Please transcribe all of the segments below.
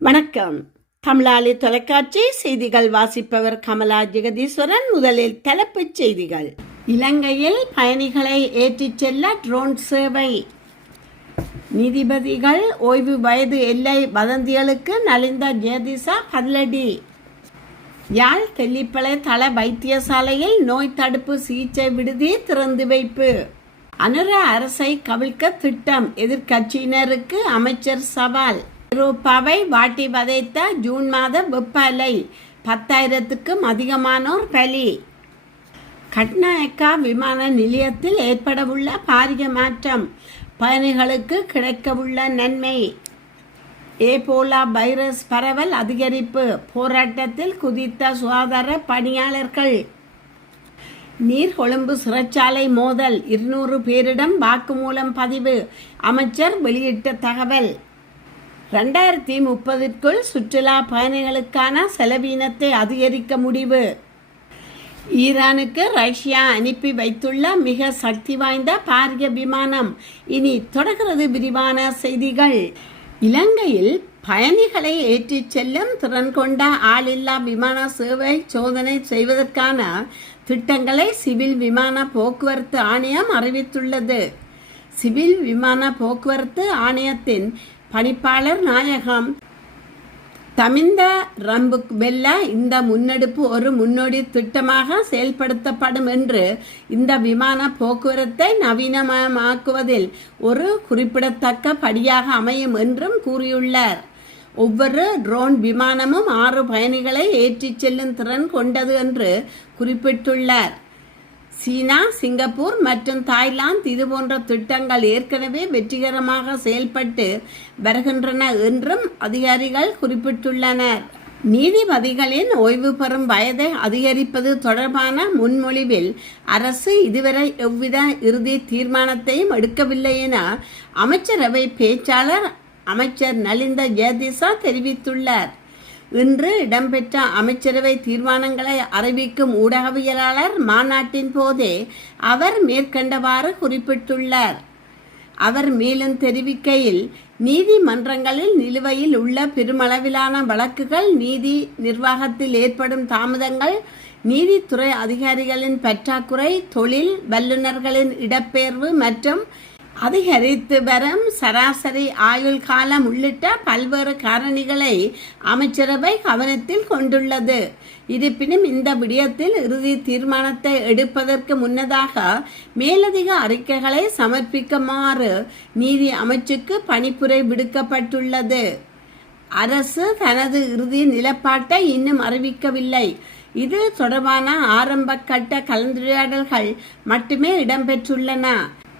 வணக்கம். தமிழாளி தொலைக்காட்சி செய்திகள் வாசிப்பவர் கமலா ஜெகதீஸ்வரன். முதலில் தலைப்புச் செய்திகள். இலங்கையில் பயணிகளை ஏற்றிச் செல்ல ட்ரோன் சேவை. நீதிபதிகள் ஓய்வு வயது எல்லை வதந்திகளுக்கு நலிந்த ஜெயதிசா பதிலடி. யாழ் தெல்லிப்பளை தள வைத்தியசாலையில் நோய் தடுப்பு சிகிச்சை விடுதி திறந்து வைப்பு. அனுர அரசை கவிழ்க்க திட்டம், எதிர்க்கட்சியினருக்கு அமைச்சர் சவால். ஐரோப்பாவை வாட்டி வதைத்த ஜூன் மாத வெப்ப அலை, 10,000க்கும் அதிகமானோர் பலி. கட்நாயக்கா விமான நிலையத்தில் ஏற்படவுள்ள பாரிய மாற்றம், பயணிகளுக்கு கிடைக்கவுள்ள நன்மை. ஏபோலா வைரஸ் பரவல் அதிகரிப்பு, போராட்டத்தில் குதித்த சுகாதார பணியாளர்கள். நீர்கொழும்பு சிறைச்சாலை மோதல், 200 பேரிடம் வாக்குமூலம் பதிவு, அமைச்சர் வெளியிட்ட தகவல். 2030க்குள் சுற்றுலா பயணிகளுக்கான செலவீனத்தை அதிகரிக்க முடிவு. ஈரானுக்கு ரஷ்யா அனுப்பி வைத்துள்ள மிக சக்தி வாய்ந்த பாரிய விமானம். இனி தொடர்கிறது விரிவான செய்திகள். இலங்கையில் பயணிகளை ஏற்றிச் செல்லும் திறன் கொண்ட ஆளில்லா விமான சேவை சோதனை செய்வதற்கான திட்டங்களை சிவில் விமான போக்குவரத்து ஆணையம் அறிவித்துள்ளது. சிவில் விமான போக்குவரத்து ஆணையத்தின் பணிப்பாளர் நாயகம் தமிந்த ரம்புக் வெல்ல இந்த முன்னெடுப்பு ஒரு முன்னோடி திட்டமாக செயல்படுத்தப்படும் என்று, இந்த விமான போக்குவரத்தை நவீனமயமாக்குவதில் ஒரு குறிப்பிடத்தக்க படியாக அமையும் என்றும் கூறியுள்ளார். ஒவ்வொரு ட்ரோன் விமானமும் 6 பயணிகளை ஏற்றிச் செல்லும் திறன் கொண்டது என்று குறிப்பிட்டுள்ளார். சீனா, சிங்கப்பூர் மற்றும் தாய்லாந்து இதுபோன்ற திட்டங்கள் ஏற்கனவே வெற்றிகரமாக செயல்பட்டு வருகின்றன என்றும் அதிகாரிகள் குறிப்பிட்டுள்ளனர். நீதிபதிகளின் ஓய்வு பெறும் வயதை அதிகரிப்பது தொடர்பான முன்மொழிவில் அரசு இதுவரை எவ்வித இறுதி தீர்மானத்தையும் எடுக்கவில்லை என அமைச்சரவை பேச்சாளர் அமைச்சர் நலிந்த ஜெயதிசா தெரிவித்துள்ளார். இன்று இடம்பெற்ற அமைச்சரவை தீர்மானங்களை அறிவிக்கும் ஊடகவியலாளர் மாநாட்டின் போதே அவர் மேற்கண்டவாறு குறிப்பிட்டுள்ளார். அவர் மேலும் தெரிவிக்கையில், நீதிமன்றங்களில் நிலுவையில் உள்ள பெருமளவிலான வழக்குகள், நீதி நிர்வாகத்தில் ஏற்படும் தாமதங்கள், நீதித்துறை அதிகாரிகளின் பற்றாக்குறை, தொழில் வல்லுநர்களின் இடப்பெயர்வு மற்றும் அதிகரித்து வரும் சராசரி ஆயுள் காலம் உள்ளிட்ட பல்வேறு காரணிகளை அமைச்சரவை கவனத்தில் கொண்டுள்ளது. இருப்பினும் இந்த விடயத்தில் இறுதி தீர்மானத்தை எடுப்பதற்கு முன்னதாக மேலதிக அறிக்கைகளை சமர்ப்பிக்குமாறு நீதி அமைச்சுக்கு பணிப்புரை விடுக்கப்பட்டுள்ளது. அரசு தனது இறுதி நிலப்பாட்டை இன்னும் அறிவிக்கவில்லை. இது தொடர்பான ஆரம்ப கட்ட கலந்துரையாடல்கள் மட்டுமே இடம்பெற்றுள்ளன.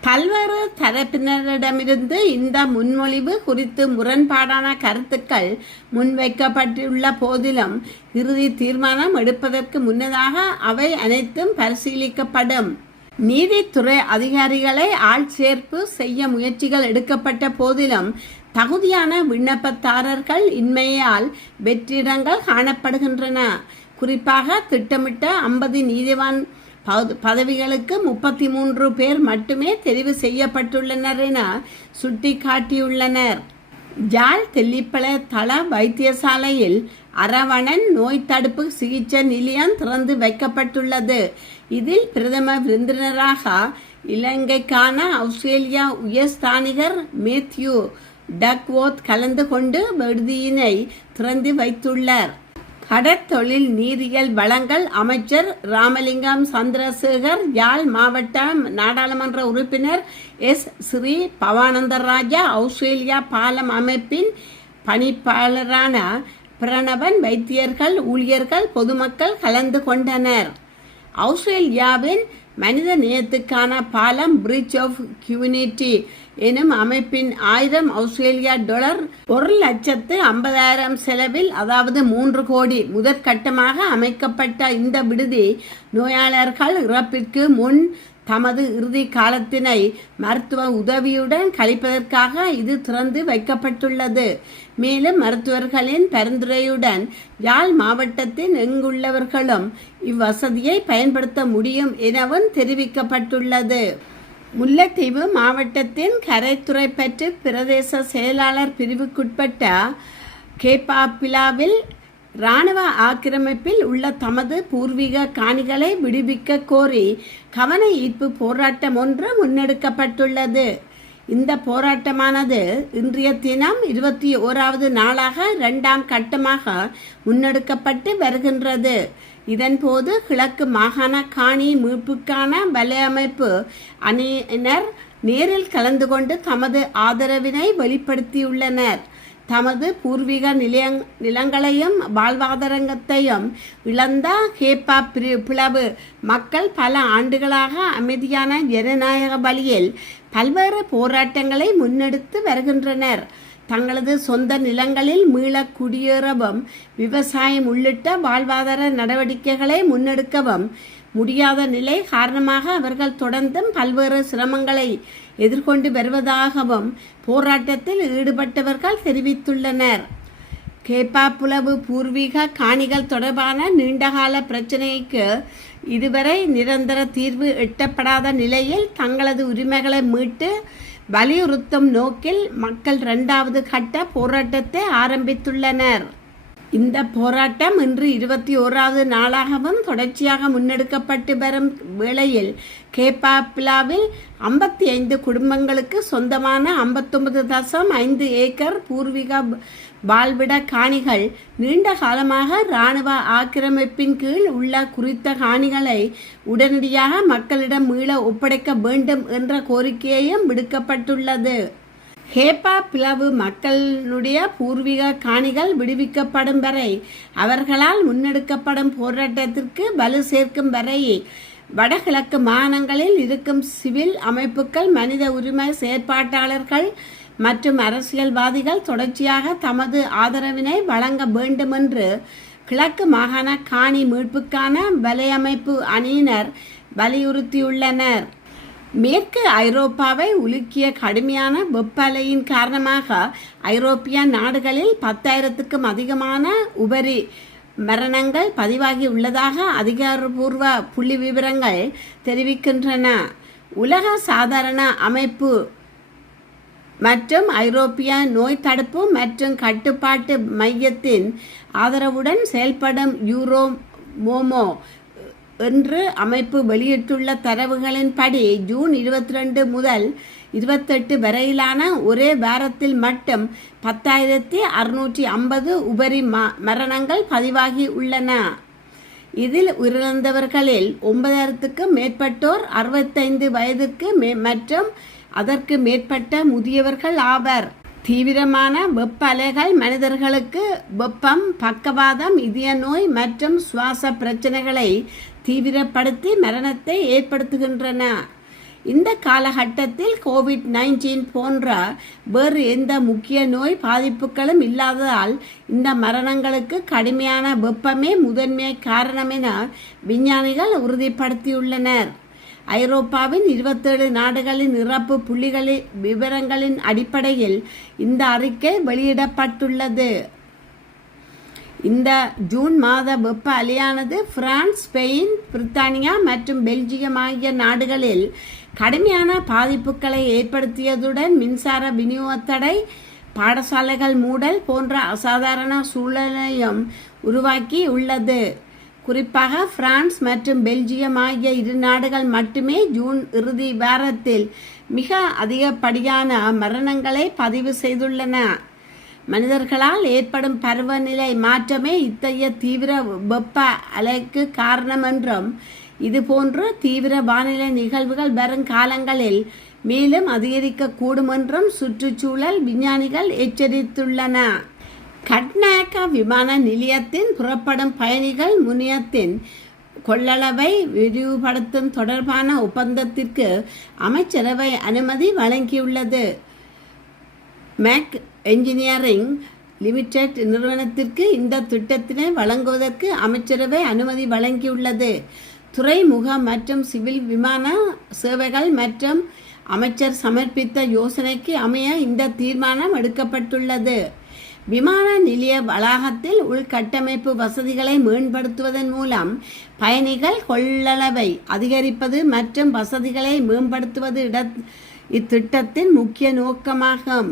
பல்வேறு தரப்பினரிடமிருந்து இந்த முன்மொழிவு குறித்து முரண்பாடான கருத்துக்கள் முன்வைக்கப்பட்டுள்ள போதிலும், இறுதி தீர்மானம் எடுப்பதற்கு முன்னதாக அவை அனைத்தும் பரிசீலிக்கப்படும். நீதித்துறை அதிகாரிகளை ஆட்சேர்ப்பு செய்ய முயற்சிகள் எடுக்கப்பட்ட போதிலும், தகுதியான விண்ணப்பதாரர்கள் இன்மையால் வெற்றிடங்கள் காணப்படுகின்றன. குறிப்பாக திட்டமிட்ட 50 நீதிவான் பதவிகளுக்கு 33 பேர் மட்டுமே தெரிவு செய்யப்பட்டுள்ளனர் என சுட்டிக்காட்டியுள்ளனர். யாழ் தெல்லிப்பளை தள வைத்தியசாலையில் அரவணன் நோய் தடுப்பு சிகிச்சை நிலையம் திறந்து வைக்கப்பட்டுள்ளது. இதில் பிரதம விருந்தினராக இலங்கைக்கான ஆஸ்திரேலியா உயர்ஸ்தானிகர் மேத்யூ டக்வோர்த் கலந்து கொண்டு விடுதியினை திறந்து வைத்துள்ளார். கடற்தொழில் நீரியல் வளங்கள் அமைச்சர் ராமலிங்கம் சந்திரசேகர், யாழ் மாவட்ட நாடாளுமன்ற உறுப்பினர் எஸ். ஸ்ரீ பவானந்தராஜா, ஆஸ்திரேலியா பாலம் அமைப்பின் பணிப்பாளரான பிரணவன், வைத்தியர்கள், ஊழியர்கள், பொதுமக்கள் கலந்து கொண்டனர். ஆஸ்திரேலியாவின் மனித நேயத்துக்கான பாலம் பிரிட்ஜ் ஆஃப் ஹியூமனிட்டி எனும் அமைப்பின் 1000 ஆஸ்திரேலியா டாலர் $1,50,000 செலவில், அதாவது 3 கோடி முதற்கட்டமாக அமைக்கப்பட்ட இந்த விடுதி நோயாளர்கள் இறப்பிற்கு முன் தமது இறுதி காலத்தினை மருத்துவ உதவியுடன் கழிப்பதற்காக இது திறந்து வைக்கப்பட்டுள்ளது. மேலும் மருத்துவர்களின் பரிந்துரையுடன் யாழ் மாவட்டத்தின் எங்குள்ளவர்களும் இவ்வசதியை பயன்படுத்த முடியும் எனவும் தெரிவிக்கப்பட்டுள்ளது. முல்லைத்தீவு மாவட்டத்தின் கரைத்துறைப்பற்று பிரதேச செயலாளர் பிரிவுக்குட்பட்ட கேப்பாபிலாவில் இராணுவ ஆக்கிரமிப்பில் உள்ள தமது பூர்வீக காணிகளை விடுவிக்க கோரி கவன ஈர்ப்பு போராட்டம் ஒன்று முன்னெடுக்கப்பட்டுள்ளது. இந்த போராட்டமானது இன்றைய தினம் 21வது நாளாக 2ஆம் கட்டமாக முன்னெடுக்கப்பட்டு வருகின்றது. இதன்போது கிழக்கு மாகாண காணி மீட்புக்கான வலையமைப்பு அணியினர் நேரில் கலந்து கொண்டு தமது ஆதரவினை வெளிப்படுத்தியுள்ளனர். தமது பூர்வீக நிலங்களையும் வாழ்வாதாரத்தையும் இழந்த கேப்பா பிளவு மக்கள் பல ஆண்டுகளாக அமைதியான ஜனநாயக வழியில் பல்வேறு போராட்டங்களை முன்னெடுத்து வருகின்றனர். தங்களது சொந்த நிலங்களில் மீள குடியேறவும் விவசாயம் உள்ளிட்ட வாழ்வாதார நடவடிக்கைகளை முன்னெடுக்கவும் முடியாத நிலை காரணமாக அவர்கள் தொடர்ந்தும் பல்வேறு சிரமங்களை எதிர்கொண்டு வருவதாகவும் போராட்டத்தில் ஈடுபட்டவர்கள் தெரிவித்துள்ளனர். கேப்பாப்புலவு பூர்வீக காணிகள் தொடர்பான நீண்டகால பிரச்சினைக்கு இதுவரை நிரந்தர தீர்வு எட்டப்படாத நிலையில் தங்களது உரிமைகளை மீட்டு வலியுறுத்தும் நோக்கில் மக்கள் 2வது கட்ட போராட்டத்தை ஆரம்பித்துள்ளனர். இந்த போராட்டம் இன்று 21வது நாளாகவும் தொடர்ச்சியாக முன்னெடுக்கப்பட்டு வரும் வேளையில் கேப்பாபிலாவில் 55 குடும்பங்களுக்கு சொந்தமான 59.5 ஏக்கர் பூர்வீக வாழ்விட காணிகள் நீண்ட காலமாக இராணுவ ஆக்கிரமிப்பின் கீழ் உள்ள குறித்த காணிகளை உடனடியாக மக்களிடம் மீள ஒப்படைக்க வேண்டும் என்ற கோரிக்கையும் விடுக்கப்பட்டுள்ளது. கேப்பா பிளவு மக்களுடைய பூர்வீக காணிகள் விடுவிக்கப்படும் வரை அவர்களால் முன்னெடுக்கப்படும் போராட்டத்திற்கு வலு சேர்க்கும் வரை வடகிழக்கு மாகாணங்களில் இருக்கும் சிவில் அமைப்புகள், மனித உரிமை செயற்பாட்டாளர்கள் மற்றும் அரசியல்வாதிகள் தொடர்ச்சியாக தமது ஆதரவினை வழங்க வேண்டுமென்று கிழக்கு மாகாண காணி மீட்புக்கான வலையமைப்பு அணியினர் வலியுறுத்தியுள்ளனர். மேற்கு ஐரோப்பாவை உலுக்கிய கடுமையான வெப்ப அலையின் காரணமாக ஐரோப்பிய நாடுகளில் 10,000க்கும் அதிகமான உபரி மரணங்கள் பதிவாகி உள்ளதாக அதிகாரப்பூர்வ புள்ளி விவரங்கள் தெரிவிக்கின்றன. உலக சாதாரண அமைப்பு மற்றும் ஐரோப்பிய நோய் தடுப்பு மற்றும் கட்டுப்பாட்டு மையத்தின் ஆதரவுடன் செயல்படும் யூரோமோமோ என்று அமைப்பு வெளியிட்டுள்ள தரவுகளின்படி ஜூன் 22 முதல் 28 வரையிலான ஒரே வாரத்தில் மட்டும் 10,650 உபரி மரணங்கள் பதிவாகி உள்ளன. இதில் உயிரிழந்தவர்களில் 9,000க்கும் மேற்பட்டோர் 65 வயதிற்கு மற்றும் அதற்கு மேற்பட்ட முதியவர்கள் ஆவர். தீவிரமான வெப்ப அலைகள் மனிதர்களுக்கு வெப்பம், பக்கவாதம், இதய நோய் மற்றும் சுவாச பிரச்சனைகளை தீவிரப்படுத்தி மரணத்தை ஏற்படுத்துகின்றன. இந்த காலகட்டத்தில் கோவிட்-19 போன்ற வேறு எந்த முக்கிய நோய் பாதிப்புகளும் இல்லாததால் இந்த மரணங்களுக்கு கடுமையான வெப்பமே முதன்மை காரணம் என விஞ்ஞானிகள் உறுதிப்படுத்தியுள்ளனர். ஐரோப்பாவின் 27 நாடுகளின் இறப்பு புள்ளிகளின் விவரங்களின் அடிப்படையில் இந்த அறிக்கை வெளியிடப்பட்டுள்ளது. இந்த ஜூன் மாத வெப்ப அலையானது பிரான்ஸ், ஸ்பெயின், பிரித்தானியா மற்றும் பெல்ஜியம் ஆகிய நாடுகளில் கடுமையான பாதிப்புகளை ஏற்படுத்தியதுடன் மின்சார விநியோக தடை, பாடசாலைகள் மூடல் போன்ற அசாதாரண சூழலையும் உருவாக்கி உள்ளது. குறிப்பாக பிரான்ஸ் மற்றும் பெல்ஜியம் ஆகிய 2 நாடுகள் மட்டுமே ஜூன் இறுதி வாரத்தில் மிக அதிகப்படியான மரணங்களை பதிவு செய்துள்ளன. மனிதர்களால் ஏற்படும் பருவநிலை மாற்றமே இத்தகைய தீவிர வெப்ப அலைக்கு காரணம் என்றும் இதுபோன்று தீவிர வானிலை நிகழ்வுகள் வரும் காலங்களில் மேலும் அதிகரிக்கக்கூடும் என்றும் சுற்றுச்சூழல் விஞ்ஞானிகள் எச்சரித்துள்ளன. கட்நாயக்க விமான நிலையத்தின் புறப்படும் பயணிகள் முனையத்தின் கொள்ளளவை விரிவுபடுத்தும் தொடர்பான ஒப்பந்தத்திற்கு அமைச்சரவை அனுமதி வழங்கியுள்ளது. மேக் என்ஜினியரிங் லிமிடெட் நிறுவனத்திற்கு இந்த திட்டத்தினை வழங்குவதற்கு அமைச்சரவை அனுமதி வழங்கியுள்ளது. துறைமுக மற்றும் சிவில் விமான சேவைகள் மற்றும் அமைச்சர் சமர்ப்பித்த யோசனைக்கு அமைய இந்த தீர்மானம் எடுக்கப்பட்டுள்ளது. விமான நிலைய வளாகத்தில் உள்கட்டமைப்பு வசதிகளை மேம்படுத்துவதன் மூலம் பயணிகள் கொள்ளளவை அதிகரிப்பது மற்றும் வசதிகளை மேம்படுத்துவது இத்திட்டத்தின் முக்கிய நோக்கமாகும்.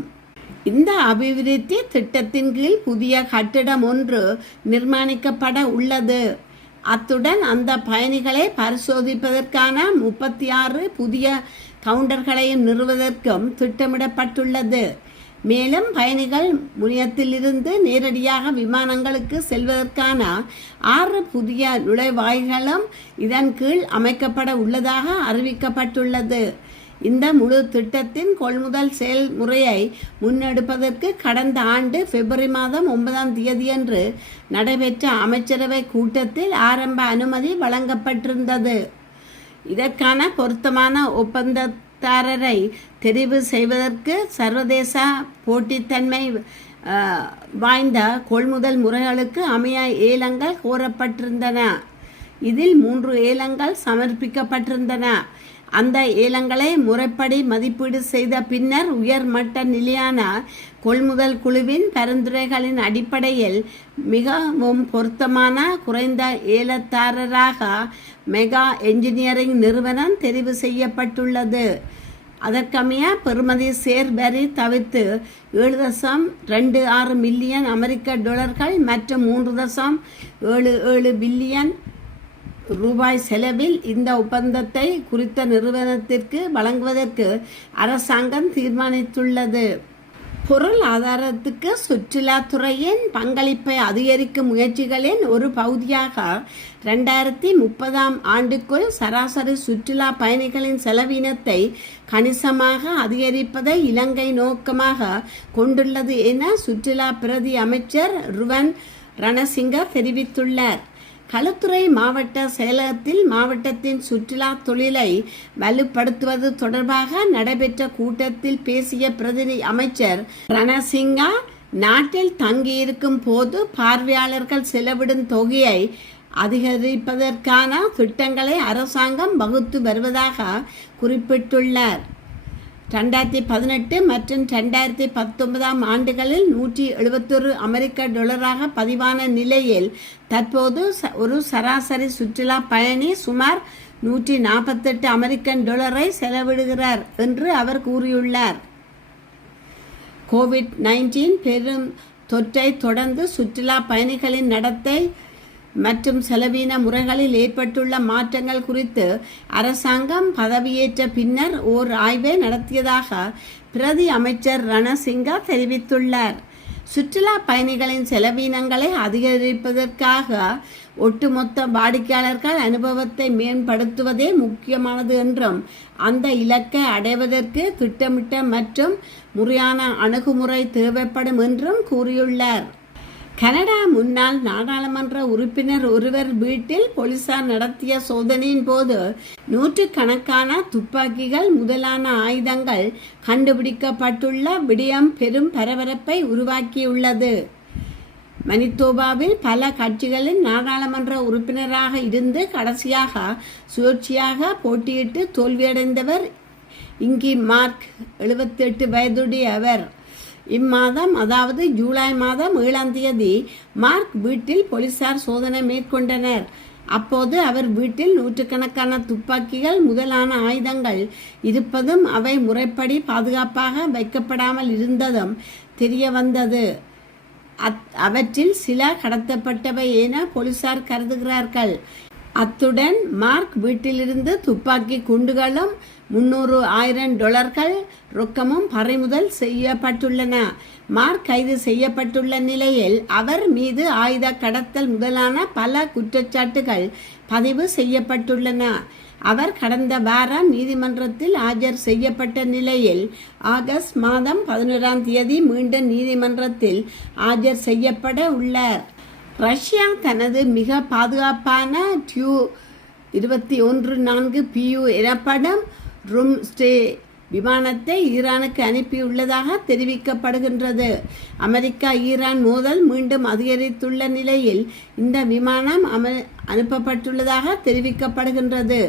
இந்த அபிவிருத்தி திட்டத்தின் கீழ் புதிய கட்டிடம் ஒன்று நிர்மாணிக்கப்பட உள்ளது. அத்துடன் அந்த பயணிகளை பரிசோதிப்பதற்கான 36 புதிய கவுண்டர்களையும் நிறுவுவதற்கும் திட்டமிடப்பட்டுள்ளது. மேலும் பயணிகள் முனையத்திலிருந்து நேரடியாக விமானங்களுக்கு செல்வதற்கான 6 புதிய நுழைவாயில்களும் இதன் கீழ் அமைக்கப்பட உள்ளதாக அறிவிக்கப்பட்டுள்ளது. இந்த முழு திட்டத்தின் கொள்முதல் செயல்முறையை முன்னெடுப்பதற்கு கடந்த ஆண்டு பிப்ரவரி மாதம் 9ஆம் தேதியன்று நடைபெற்ற அமைச்சரவை கூட்டத்தில் ஆரம்ப அனுமதி வழங்கப்பட்டிருந்தது. இதற்கான பொருத்தமான ஒப்பந்ததாரரை தெரிவு செய்வதற்கு சர்வதேச போட்டித்தன்மை வாய்ந்த கொள்முதல் முறைகளுக்கு அமைய ஏலங்கள் கோரப்பட்டிருந்தன. இதில் 3 ஏலங்கள் சமர்ப்பிக்கப்பட்டிருந்தன. அந்த ஏலங்களை முறைப்படி மதிப்பீடு செய்த பின்னர் உயர்மட்ட நிலையான கொள்முதல் குழுவின் பரிந்துரைகளின் அடிப்படையில் மிகவும் பொருத்தமான குறைந்த ஏலதாரராக மெகா என்ஜினியரிங் நிறுவனம் தெரிவு செய்யப்பட்டுள்ளது. அதற்கமைய பெறுமதி சேர்வரி தவிர்த்து 7.26 மில்லியன் அமெரிக்க டாலர்கள் மற்றும் 3.77 பில்லியன் ரூபாய் செலவில் இந்த ஒப்பந்தத்தை குறித்த நிறுவனத்திற்கு வழங்குவதற்கு அரசாங்கம் தீர்மானித்துள்ளது. பொருளாதாரத்துக்கு சுற்றுலாத்துறையின் பங்களிப்பை அதிகரிக்கும் முயற்சிகளின் ஒரு பகுதியாக 2030ஆம் ஆண்டுக்குள் சராசரி சுற்றுலா பயணிகளின் செலவினத்தை கணிசமாக அதிகரிப்பதை இலங்கை நோக்கமாக கொண்டுள்ளது என சுற்றுலா பிரதி அமைச்சர் ருவன் ரணசிங்க தெரிவித்துள்ளார். களுத்துறை மாவட்ட செயலகத்தில் மாவட்டத்தின் சுற்றுலா தொழிலை வலுப்படுத்துவது தொடர்பாக நடைபெற்ற கூட்டத்தில் பேசிய பிரதி அமைச்சர் ரணசிங்கா, நாட்டில் தங்கியிருக்கும் போது பார்வையாளர்கள் செலவிடும் தொகையை அதிகரிப்பதற்கான திட்டங்களை அரசாங்கம் வகுத்து வருவதாக குறிப்பிட்டுள்ளார். 2018 மற்றும் 2019ஆம் ஆண்டுகளில் 171 அமெரிக்க டாலராக பதிவான நிலையில் தற்போது ஒரு சராசரி சுற்றுலா பயணி சுமார் 148 அமெரிக்கன் டாலரை செலவிடுகிறார் என்று அவர் கூறியுள்ளார். கோவிட்-19 பெரும் தொற்றை தொடர்ந்து சுற்றுலா பயணிகளின் நடத்தை மற்றும் செலவின முறைகளில் ஏற்பட்டுள்ள மாற்றங்கள் குறித்து அரசாங்கம் பதவியேற்ற பின்னர் ஓர் ஆய்வை நடத்தியதாக பிரதி அமைச்சர் ரணசிங்கா தெரிவித்துள்ளார். சுற்றுலா பயணிகளின் செலவினங்களை அதிகரிப்பதற்காக ஒட்டுமொத்த வாடிக்கையாளர்கள் அனுபவத்தை மேம்படுத்துவதே முக்கியமானது என்றும் அந்த இலக்கை அடைவதற்கு திட்டமிட்ட மற்றும் முறையான அணுகுமுறை தேவைப்படும் என்றும் கூறியுள்ளார். கனடா முன்னாள் நாடாளுமன்ற உறுப்பினர் ஒருவர் வீட்டில் போலீசார் நடத்திய சோதனையின் போது 100கணக்கான துப்பாக்கிகள் முதலான ஆயுதங்கள் கண்டுபிடிக்கப்பட்டுள்ள விடயம் பெரும் பரபரப்பை உருவாக்கியுள்ளது. மனித்தோபாவில் பல கட்சிகளின் நாடாளுமன்ற உறுப்பினராக இருந்து கடைசியாக சுயேட்சையாக போட்டியிட்டு தோல்வியடைந்தவர் இங்கி மார்க். 78 வயதுடையவர். இம்மாதம், அதாவது ஜூலை மாதம் 7ஆம் தேதி மார்க் வீட்டில் போலீசார் சோதனை மேற்கொண்டனர். அப்போது அவர் வீட்டில் 100கணக்கான துப்பாக்கிகள் முதலான ஆயுதங்கள் இருப்பதும் அவை முறைப்படி பாதுகாப்பாக வைக்கப்படாமல் இருந்ததும் தெரிய வந்தது. அவற்றில் சில கடத்தப்பட்டவை என போலீசார் கருதுகிறார்கள். அத்துடன் மார்க் வீட்டிலிருந்து துப்பாக்கி குண்டுகளும் 300,000 டாலர்கள் ரொக்கமும் பறிமுதல் செய்யப்பட்டுள்ளன. மார்க் கைது செய்யப்பட்டுள்ள நிலையில் அவர் மீது ஆயுத கடத்தல் முதலான பல குற்றச்சாட்டுகள் பதிவு செய்யப்பட்டுள்ளன. அவர் கடந்த வாரம் நீதிமன்றத்தில் ஆஜர் செய்யப்பட்ட நிலையில் ஆகஸ்ட் மாதம் 11ஆம் தேதி மீண்டும் நீதிமன்றத்தில் ஆஜர் செய்யப்பட உள்ளார். ரஷ்யா தனது மிக பாதுகாப்பான Tu-21-4PU எனப்படும் ரூம்ஸ்டே விமானத்தை ஈரானுக்கு அனுப்பியுள்ளதாக தெரிவிக்கப்படுகின்றது. அமெரிக்கா ஈரான் மோதல் மீண்டும் அதிகரித்துள்ள நிலையில் இந்த விமானம் அனுப்பப்பட்டுள்ளதாக தெரிவிக்கப்படுகின்றது.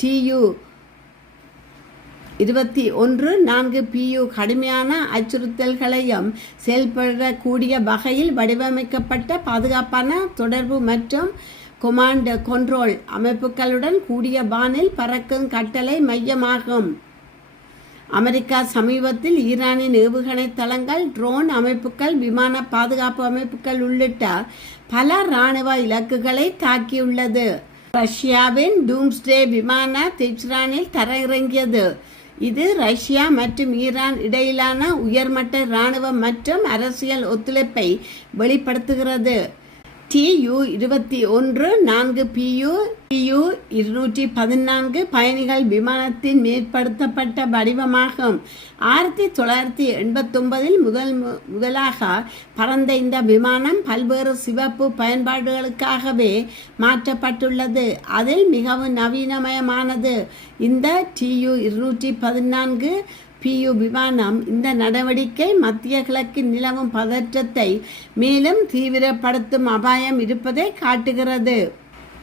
Tu-21-4PU கடுமையான அச்சுறுத்தல்களையும் செயல்படக்கூடிய வகையில் வடிவமைக்கப்பட்ட பாதுகாப்பான தொடர்பு மற்றும் கொமாண்ட் கண்ட்ரோல் அமைப்புகளுடன் கூடிய வானில் பறக்கும் கட்டளை மையமாகும். அமெரிக்கா சமீபத்தில் ஈரானின் ஏவுகணை தளங்கள், ட்ரோன் அமைப்புகள், விமான பாதுகாப்பு அமைப்புகள் உள்ளிட்ட பல இராணுவ இலக்குகளை தாக்கியுள்ளது. ரஷ்யாவின் டூம்ஸ்டே விமான தெஹ்ரானில் தரையிறங்கியது. இது ரஷ்யா மற்றும் ஈரான் இடையிலான உயர்மட்ட இராணுவ மற்றும் அரசியல் ஒத்துழைப்பை வெளிப்படுத்துகிறது. Tu-21 4 PU-214 பயணிகள் விமானத்தின் மேம்படுத்தப்பட்ட வடிவமாகும். 1989 முதலாக பறந்த இந்த விமானம் பல்வேறு சிவப்பு பயன்பாடுகளுக்காகவே மாற்றப்பட்டுள்ளது. அதில் மிகவும் நவீனமயமானது இந்த Tu-214 PU விமானம். இந்த நடவடிக்கை மத்திய கிழக்கில் நிலவும் பதற்றத்தை மேலும் தீவிரப்படுத்தும் அபாயம் இருப்பதை காட்டுகிறது.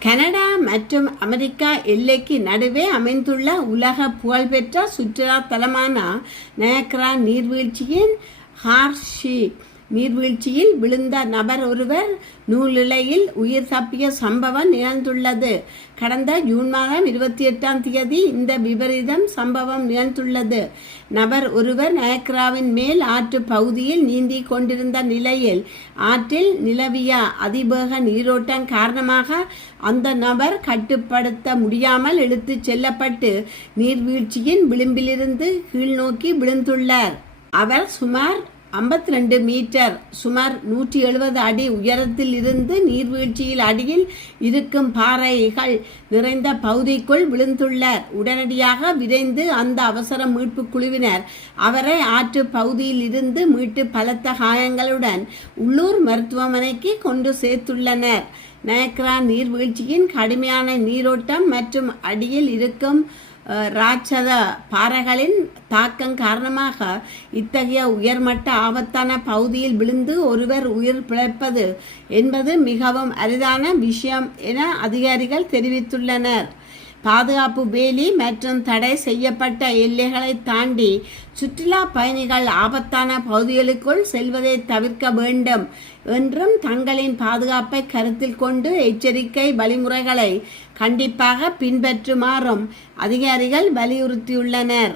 கனடா மற்றும் அமெரிக்கா எல்லைக்கு நடுவே அமைந்துள்ள உலக புகழ்பெற்ற சுற்றுலா தலமான நயாகரா நீர்வீழ்ச்சியின் ஹார்ஷி நீர்வீழ்ச்சியில் விழுந்த நபர் ஒருவர் நூலிழையில் உயிர் தப்பிய சம்பவம் நிகழ்ந்துள்ளது. கடந்த ஜூன் மாதம் 28 இந்த விபரீதம் சம்பவம் நிகழ்ந்துள்ளது. நபர் ஒருவர் நயாகராவின் மேல் ஆற்று பகுதியில் நீந்தி கொண்டிருந்த நிலையில் ஆற்றில் நிலவிய அதிவேக நீரோட்டம் காரணமாக அந்த நபர் கட்டுப்படுத்த முடியாமல் இழுத்துச் செல்லப்பட்டு நீர்வீழ்ச்சியின் விளிம்பிலிருந்து கீழ்நோக்கி விழுந்துள்ளார். அவர் சுமார் 52 மீட்டர் சுமார் 170 அடி உயரத்தில் இருந்து நீர்வீழ்ச்சியில் அடியில் இருக்கும் பாறைகள் நிறைந்த பகுதிக்குள் விழுந்துள்ளார். உடனடியாக விரைந்து அந்த அவசர மீட்பு குழுவினர் அவரை ஆற்று பகுதியில் இருந்து மீட்டு பலத்த காயங்களுடன் உள்ளூர் மருத்துவமனைக்கு கொண்டு சேர்த்துள்ளனர். நயாகரா நீர்வீழ்ச்சியின் கடுமையான நீரோட்டம் மற்றும் அடியில் இருக்கும் ராட்சத பாறைகளின் தாக்கம் காரணமாக இத்தகைய உயர்மட்ட ஆபத்தான பகுதியில் விழுந்து ஒருவர் உயிர் பிழைப்பது என்பது மிகவும் அரிதான விஷயம் என அதிகாரிகள் தெரிவித்துள்ளனர். பாதுகாப்பு வேலி மற்றும் தடை செய்யப்பட்ட எல்லைகளை தாண்டி சுற்றுலா பயணிகள் ஆபத்தான பகுதிகளுக்குள் செல்வதை தவிர்க்க வேண்டும் என்றும் தங்களின் பாதுகாப்பை கருத்தில் கொண்டு எச்சரிக்கை வழிமுறைகளை கண்டிப்பாக பின்பற்றுமாறும் அதிகாரிகள் வலியுறுத்தியுள்ளனர்.